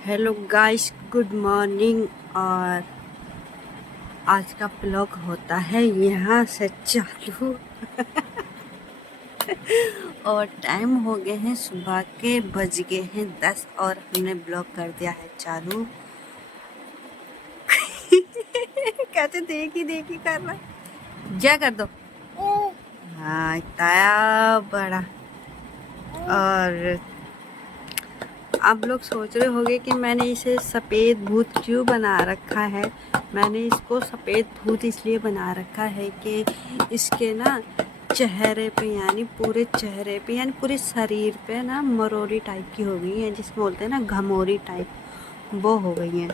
Hello guys, good morning. और आज का ब्लॉग होता है यहाँ से चालू। और टाइम हो गए हैं सुबह के, बज गए हैं 10 और हमने ब्लॉग कर दिया है चालू। कैसे देखी कर रहा है, जय कर दो। हाँ, इतना बड़ा। और आप लोग सोच रहे होंगे कि मैंने इसे सफ़ेद भूत क्यों बना रखा है। मैंने इसको सफ़ेद भूत इसलिए बना रखा है कि इसके ना चेहरे पे, यानी पूरे चेहरे पे, यानी पूरे शरीर पे ना मरोड़ी टाइप की हो गई है, जिसको बोलते हैं ना घमोरी टाइप, वो हो गई हैं।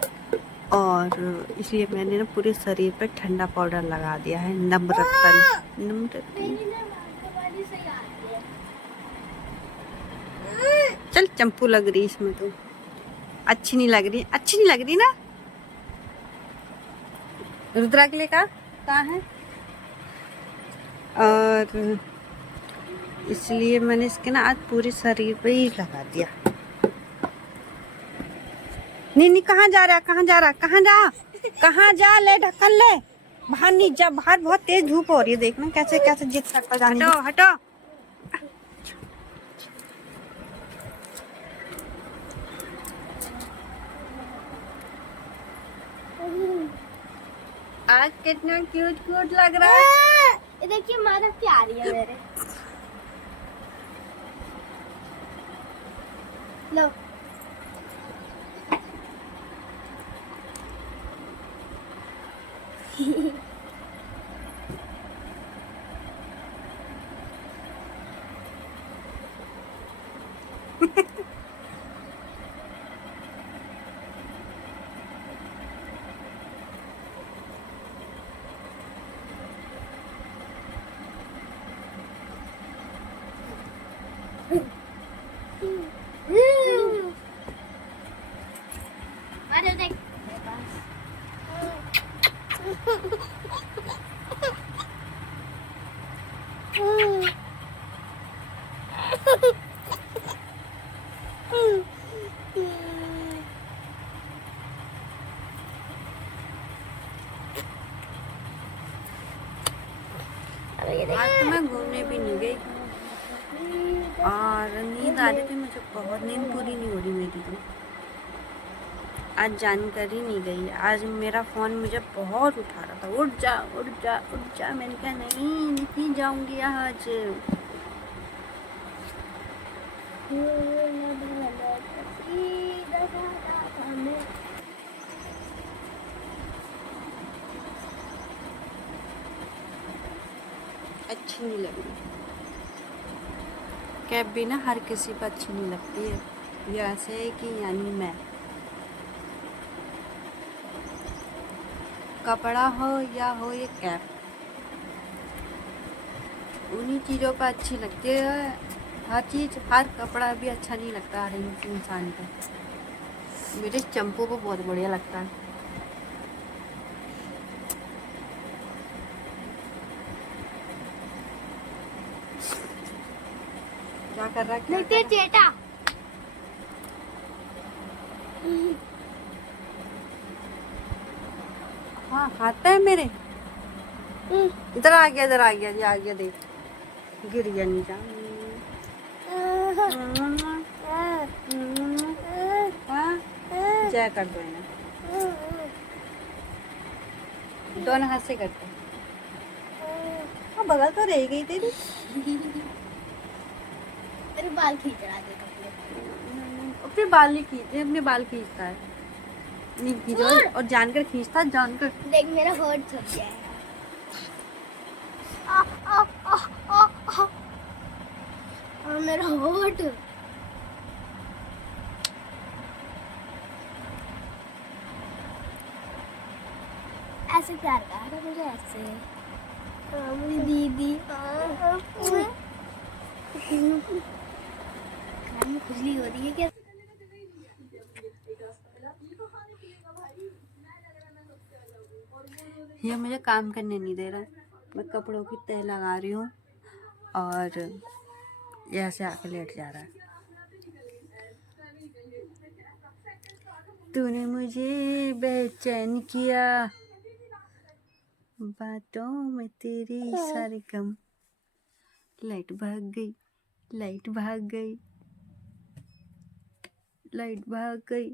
और इसलिए मैंने ना पूरे शरीर पे ठंडा पाउडर लगा दिया है, नम्रतन। चल, चंपू लग रही इसमें तो। अच्छी नहीं लग रही ना। रुद्रा के लिए कहाँ है। और इसलिए मैंने इसके ना आज पूरे शरीर पे ही लगा दिया। नहीं, कहाँ जा, ले ढक्कन ले। बाहर नहीं जा, बाहर बहुत तेज धूप हो रही है, देखना कैसे कैसे जिद करता जाने। हटो। आज कितना क्यूट लग रहा है। देखिए मारा प्यारी है मेरे। लो अरे देख आज तो मैं घूमने भी नहीं गई और नींद आ रही थी मुझे, बहुत नींद पूरी नहीं हो रही मेरी तो। आज जानकारी नहीं गई। आज मेरा फ़ोन मुझे बहुत उठा रहा था, उठ जा उठ जा उठ जा। मैंने कहा नहीं जाऊंगी आज। अच्छी नहीं लग रही कैब भी ना, हर किसी को अच्छी नहीं लगती है। ये ऐसे है कि यानी मैं, कपड़ा हो या हो ये कैप, उन्हीं चीज़ों पर अच्छी लगती है। हर चीज़, हर कपड़ा भी अच्छा नहीं लगता हर इंसान को। मेरे चंपू को बहुत बढ़िया लगता है। क्या कर रहा है, क्या चेटा। हाँ, हाथ पे है मेरे। इधर आ गया जी, आ गया देख, गिर गया नीचे। हाँ, जय कर दो इन्हें, दोनों हाथ से करते। हाँ, बगल तो रह गई तेरी। तेरे बाल खींच रहा है कपड़े। अपने बाल नहीं खींचते, अपने बाल खींचता है। नहीं खींचो, और जानकर खींचता है, जानकर। देख मेरा होठ छप गया है। मेरा होठ। ऐसे प्यार कर रहा मुझे, ऐसे। मेरी दीदी। कान में खुजली हो रही है क्या। ये मुझे काम करने नहीं दे रहा है। मैं कपड़ों की तह लगा रही हूँ और ये ऐसे आके लेट जा रहा है। तूने मुझे बेचैन किया, बातों में तेरी सारे गम। लाइट भाग गई, लाइट भाग गई, लाइट भाग गई।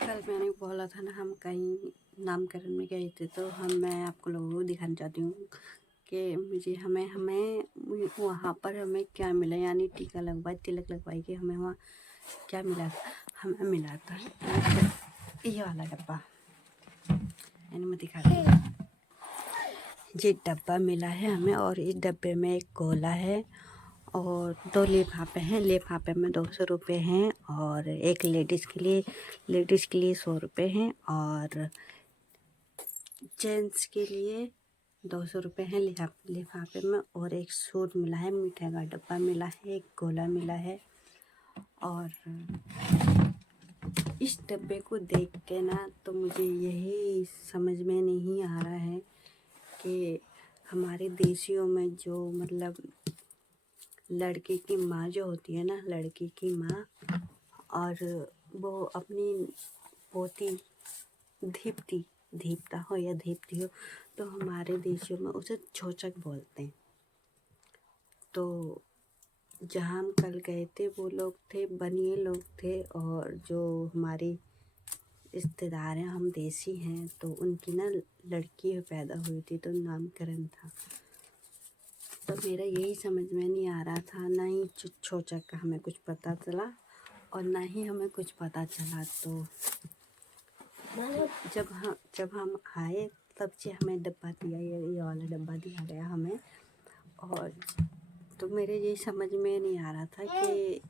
कल मैंने बोला था ना, हम कहीं नामकरण में गए थे, तो मैं आपको लोगों को दिखाना चाहती हूँ कि मुझे हमें हमें वहाँ पर हमें क्या मिला, यानी टीका लगवाई, तिलक लगवाई के हमें वहाँ क्या मिला। हमें मिला था ये वाला डब्बा, यानी मैं दिखा रही हूँ। ये डब्बा मिला है हमें, और इस डब्बे में एक गोला है और 2 लिफाफे हैं। लिफाफे में 200 रुपये हैं, और एक लेडीज़ के लिए 100 रुपये हैं, और जेंट्स के लिए 200 रुपये हैं लिफाफे में। और एक सूट मिला है, मिठाई का डब्बा मिला है, एक गोला मिला है। और इस डब्बे को देख के ना, तो मुझे यही समझ में नहीं आ रहा है कि हमारे देशियों में जो मतलब लड़के की माँ जो होती है ना, लड़की की माँ, और वो अपनी पोती दीप्ता हो या दीप्ति हो, तो हमारे देशों में उसे चोचक बोलते हैं। तो जहाँ हम कल गए थे, वो लोग थे बनिए लोग थे, और जो हमारी रिश्तेदार हैं, हम देसी हैं, तो उनकी ना लड़की पैदा हुई थी, तो नामकरण था। तो मेरा यही समझ में नहीं आ रहा था, ना ही चोचक का हमें कुछ पता चला, और ना ही हमें कुछ पता चला। तो जब हम आए, तब से हमें डब्बा दिया, ये वाला डब्बा दिया गया हमें। और तो मेरे यही समझ में नहीं आ रहा था कि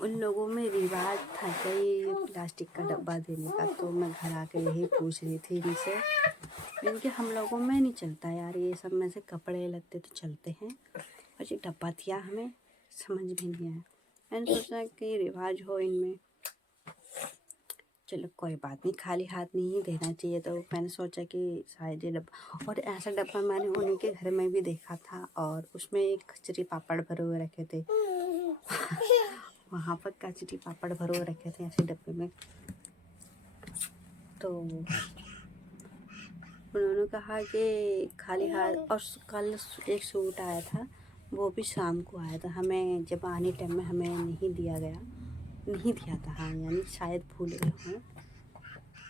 उन लोगों में रिवाज था क्या ये प्लास्टिक का डब्बा देने का। तो मैं घर आके यही पूछ रही थी इनसे, क्योंकि हम लोगों में नहीं चलता यार ये सब, में से कपड़े लगते तो चलते हैं, और ये डब्बा दिया हमें, समझ में नहीं आया। मैंने सोचा कि रिवाज हो इनमें, चलो कोई बात नहीं, खाली हाथ नहीं देना चाहिए। तो मैंने सोचा कि शायद ये डब्बा, और ऐसा डब्बा मैंने उन्हीं के घर में भी देखा था, और उसमें एक कचरी पापड़ भरे हुए रखे थे वहाँ पर कचरी पापड़ भरे हुए रखे थे ऐसे डब्बे में। तो उन्होंने कहा कि खाली हाथ, और कल एक सूट आया था, वो भी शाम को आया था, हमें जब आने टाइम में हमें नहीं दिया था, हाँ, यानी शायद भूल गए हों।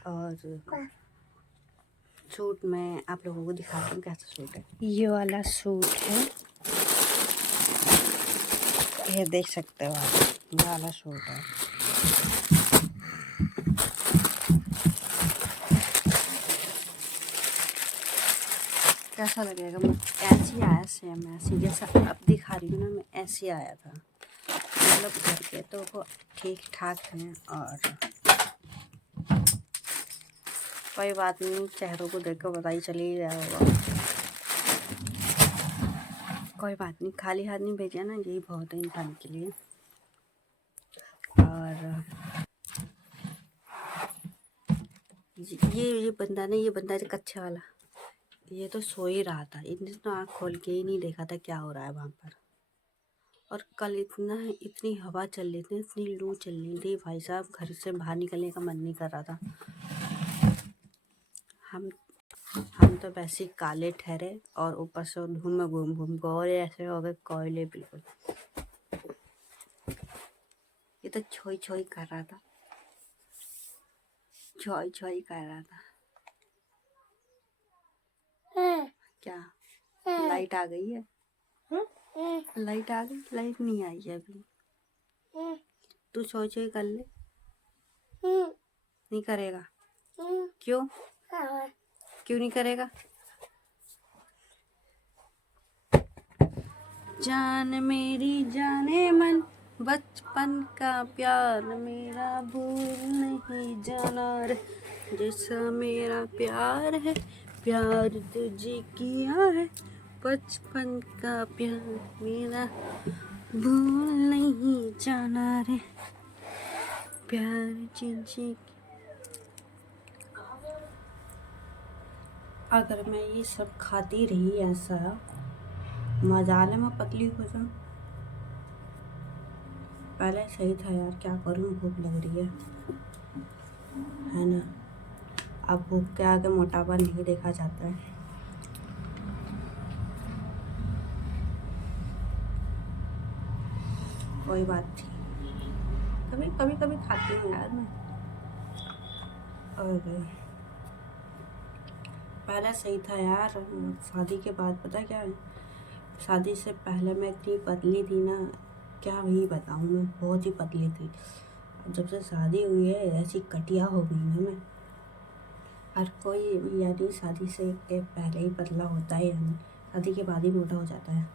और सूट मैं आप लोगों को दिखाती हूँ कैसा सूट है। ये वाला सूट है, ये देख सकते हो आप, ये वाला सूट है। कैसा लगेगा, मैं ऐसे ही आया, सेम ऐसे जैसा अब दिखा रही हूँ ना, मैं ऐसे आया था, मतलब घर के तो वो ठीक ठाक हैं। और कोई बात नहीं, चेहरों को देख कर पता ही चल ही रहा होगा। कोई बात नहीं, खाली हाथ नहीं भेजा ना, यही बहुत है इंसान के लिए। और ये बंदा ना, ये बंदा है कच्चे वाला, ये तो सो ही रहा था, इतने तो आँख खोल के ही नहीं देखा था क्या हो रहा है वहाँ पर। और कल इतनी हवा चल रही थी, इतनी लू चल रही थी भाई साहब, घर से बाहर निकलने का मन नहीं कर रहा था। हम तो वैसे काले ठहरे, और ऊपर से धूम में घूम और ऐसे हो गए कोयले बिल्कुल। ये तो छोई छोई कर रहा था, छोई छोई कर रहा था। क्या लाइट आ गई है? लाइट आ गई? लाइट नहीं आई है अभी। तू छोई छोई कर ले। नहीं करेगा? क्यों क्यों नहीं करेगा? जान मेरी जाने मन, बचपन का प्यार मेरा भूल नहीं जाना रे, जैसा मेरा प्यार है, प्यार तुझे किया है, बचपन का प्यार मेरा भूल नहीं जाना रे, प्यार तुझे। अगर मैं ये सब खाती रही ऐसा, मजाल है मैं पतली हो जाऊं। पहले सही था यार, क्या करूं, भूख लग रही है ना। अब भूख के आगे मोटापा नहीं देखा जाता है। कोई बात नहीं, कभी कभी कभी खाती हूँ यार मैं। और पहले सही था यार, शादी के बाद पता क्या है, शादी से पहले मैं इतनी पतली थी ना, क्या ही बताऊँ मैं, बहुत ही पतली थी। जब से शादी हुई है ऐसी कटिया हो गई ना मैं। हर कोई यानी शादी से के पहले ही पतला होता है, यानी शादी के बाद ही मोटा हो जाता है।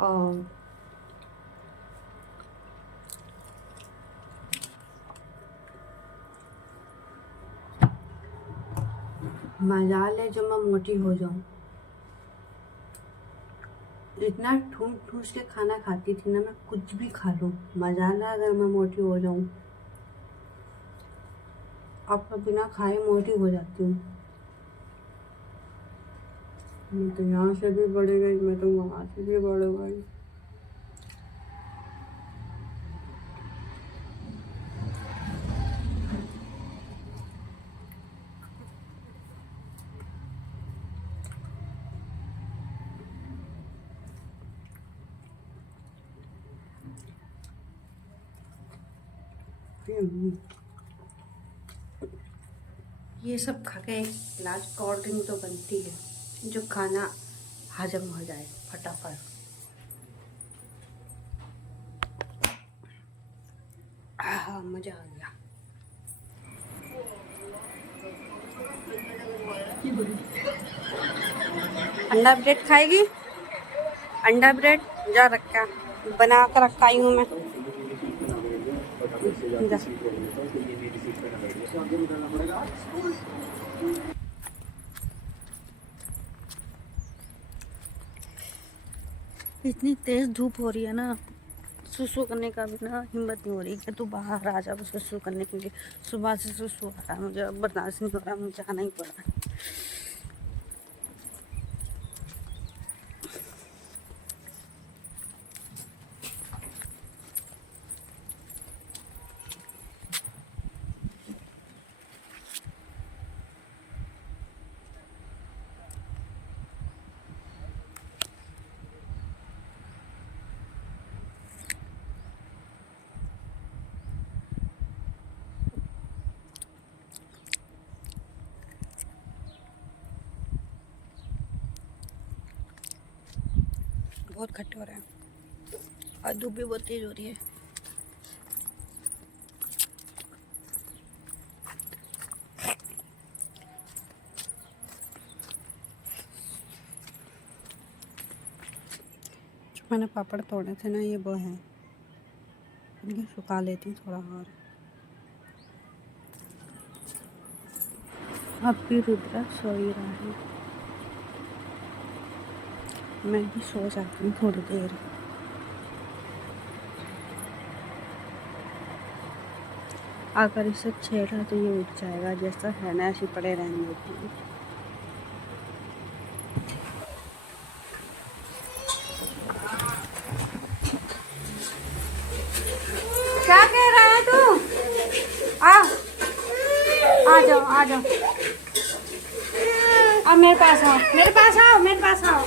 और मजाल है जो मैं मोटी हो जाऊं। इतना ठूस ठूस के खाना खाती थी ना मैं, कुछ भी खा लूं, मजाल है अगर मैं मोटी हो जाऊं। अब तो बिना खाए मोटी हो जाती हूँ। मैं तो यहाँ से भी बढ़ गई, मैं तो वहाँ से भी बढ़ गई। ये सब खा के एक गिलास कोल्ड ड्रिंक तो बनती है जो खाना हजम हो जाए फटाफट। हाँ, मजा आ गया। अंडा ब्रेड खाएगी? अंडा ब्रेड जा रखा, बना कर रखा हूँ मैं। जा। इतनी तेज धूप हो रही है ना, सुसु करने का भी ना हिम्मत नहीं हो रही कि तू बाहर आ जा बस सुसु करने के लिए। सुबह से सुसु आ रहा है, मुझे अब बर्दाश्त नहीं हो रहा, मुझे आना ही पड़ा। बहुत खट्टे हो रहे हैं और धूप भी बहुत तेज हो रही है। जो मैंने पापड़ तोड़े थे ना, ये वो हैं, इनके सुखा लेती हूँ थोड़ा और। अब भी रुद्रा सो ही रहा है, मैं भी सो जाती हूँ थोड़ी देर। अगर इसे छेड़ा तो ये उठ जाएगा, जैसा है ना ऐसे पड़े रहेंगे। क्या कह रहा है तू? आ जाओ आ जाओ, अब मेरे पास आओ, मेरे पास आओ, मेरे पास आओ।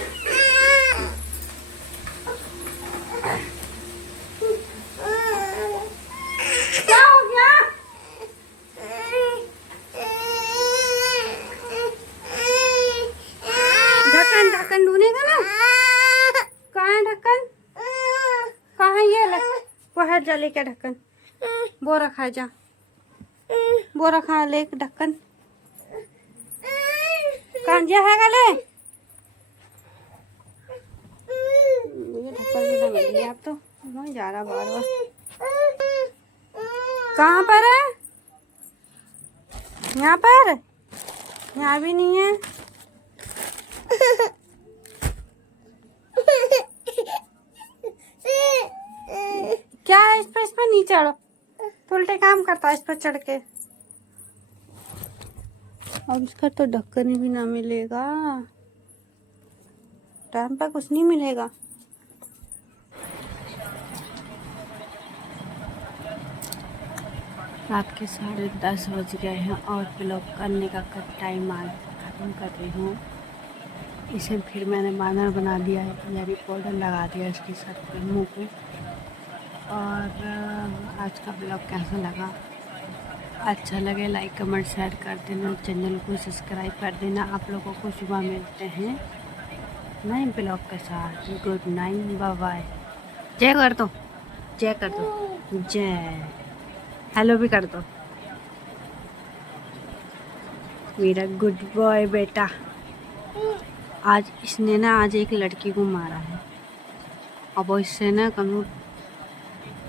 क्या हो गया? ढक्कन ढक्कन ढूंढेगा ना, कहाँ है ढक्कन? कहाँ है ये? ले वो है, जा लेके ढक्कन, वो रखा है, जा वो रखा है, ले ढक्कन। कहाँ जा है गले? ये ढक्कन भी ना मिल गया, अब तो वहीं जा रहा बार बार। कहाँ पर है? यहाँ पर? यहाँ भी नहीं है। क्या है इस पर नहीं चढ़ो, तो उल्टे काम करता है इस पर चढ़ के। और इसका तो ढक्कन भी ना मिलेगा, टाइम पे कुछ नहीं मिलेगा। रात के 10:30 बज गए हैं और ब्लॉग करने का टाइम आज ख़त्म कर रही हूँ। इसे फिर मैंने बानर बना दिया है, पंजाबी पाउडर लगा दिया इसके सर पे, मुँह पे। और आज का ब्लॉग कैसा लगा, अच्छा लगे लाइक कमेंट शेयर कर देना, चैनल को सब्सक्राइब कर देना। आप लोगों को सुबह मिलते हैं नए ब्लॉग के साथ। Good night, bye bye. जय कर दो, जय कर दो, जय। हेलो भी कर दो, मेरा गुड बॉय बेटा। आज इसने ना आज एक लड़की को मारा है और वो इससे ना कम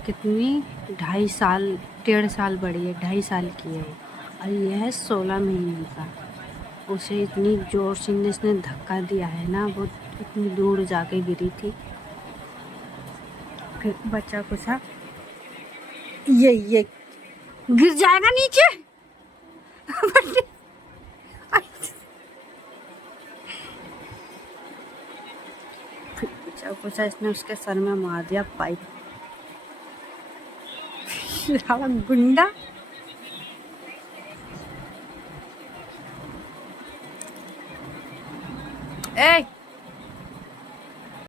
कितनी 1.5 साल बड़ी है, 2.5 साल की है वो, और ये है 16 महीने का। उसे इतनी जोर से इसने धक्का दिया है ना, वो इतनी दूर जाके गिरी थी। फिर बच्चा कुछ ये गिर जाएगा नीचे। फिर बच्चा कुछ इसने उसके सर में मार दिया पाइप। गुंडा। ए